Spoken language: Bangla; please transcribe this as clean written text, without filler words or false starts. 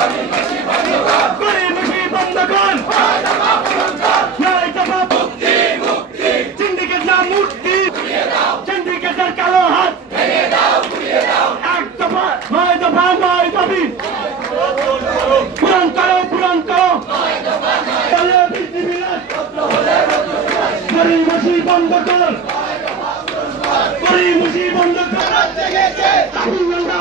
গরিমসি বন্ধ কর, নয় দফা মুক্তি, সিন্ডিকেট না মুক্তি, সিন্ডিকেটের কালো হাত এক দফা, নয় দফা, নয় দাবি পূরণ করো, পূরণ করো। গরিমসি বন্ধ কর, গরিমসি বন্ধ কর।